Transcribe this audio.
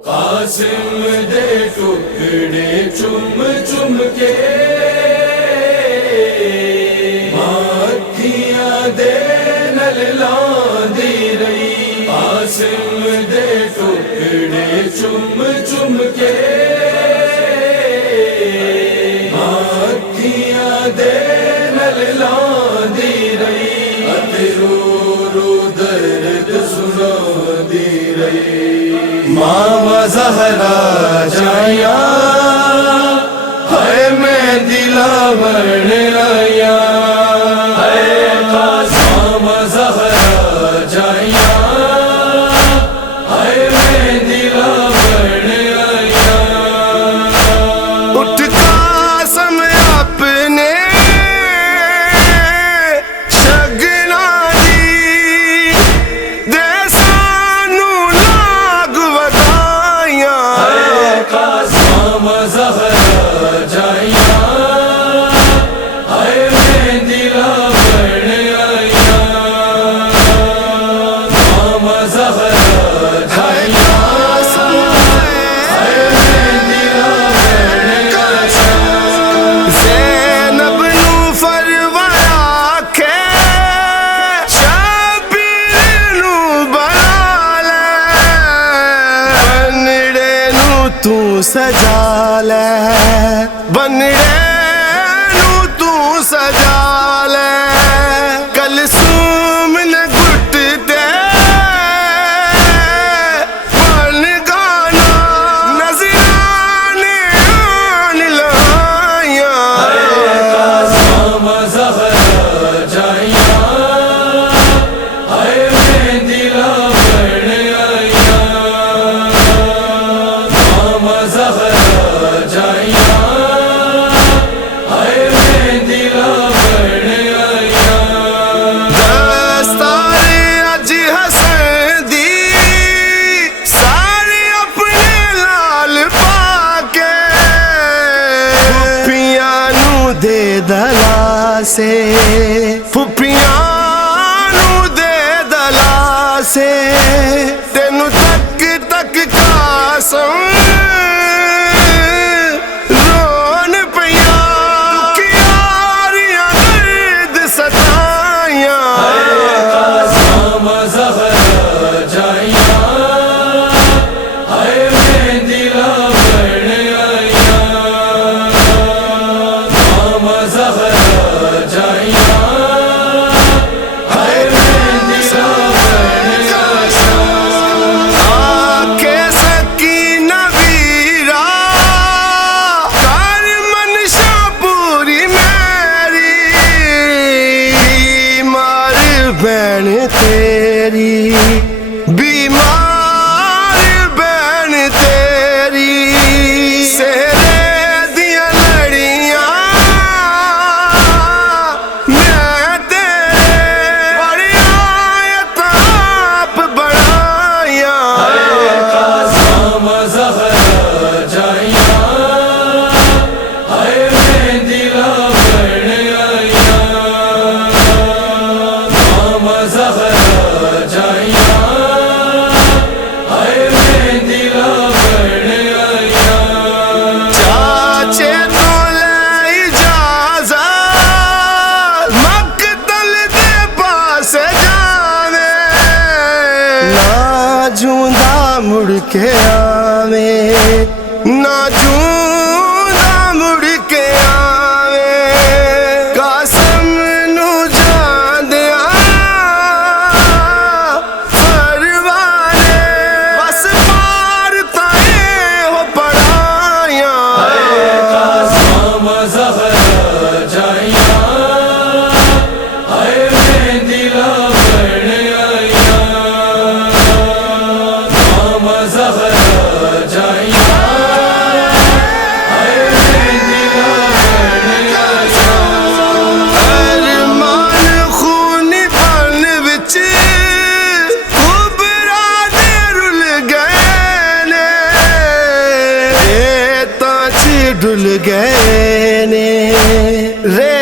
कासिम दे टुकड़े चुम चुम के माखियां दे नल लांदी रही। कासिम दे टुकड़े चुम चुम के माखियां दे नल लांदी रही। रो रो दर्द सुनांदी रही। मावा ज़हरा जाया है मैं दिलावर आया है कासिम। मावा ज़हरा जाया है मैं दिलावर आया। उठ कासिम अपने शगना दी दे सानू लाग वधाइया। कासिम ज़हरा जाया है मैं दिलावर आया। मावा ज़हरा जाया है मैं दिलावर आया। ज़ैनब नू फरमाया खे शबीर नू बना ले। बनड़े नू तू सजा ले। बनड़े नू तू सजा ले। कलसूम ने गुट दे बन गाना नजराने आन लाया। कासिम ज़हरा जाया है मैं दिलावर आया। मावा ज़हरा जाया है मैं दिलावर आया। दस्तारे अज हसन दी सारे अपने लाल पाके। फुफियां नू दे दला से। फुफियां नू दे दला से। तेनू तक तक कासिम रोन पिया। दुखियारियां दर्द सताइया। कासिम ज़हरा जाया है मैं दिलावर आया। मावा ज़हरा जाया है मैं दिलावर आया। आके सकीना वीरा कर मनशा पूरी मेरी। बीमार बहन तेरी। बीमार बहन तेरी। सेहरे दियां लड़ियां मैं तेरे बड़िया ताप बनाया। कासिम ज़हरा जाया है मैं दिलावर आया। मावा ज़हरा जाया है मैं दिलावर आया। चाचे तो ले इजाज़त मकतल दे पास जावे। ना जूंदा मुड़ के आवे। ना जूंदा मुड़ के आवे। कासिम नू जांदिया परवाने बस पार ताए हो पड़ाया। कासिम ज़हरा जाया है मैं दिलावर आया। मावा ज़हरा जाया है मैं दिलावर आया। अरमान खून बन विच उबरा दे रुल गए ने। ये तां च डुल गए ने। रे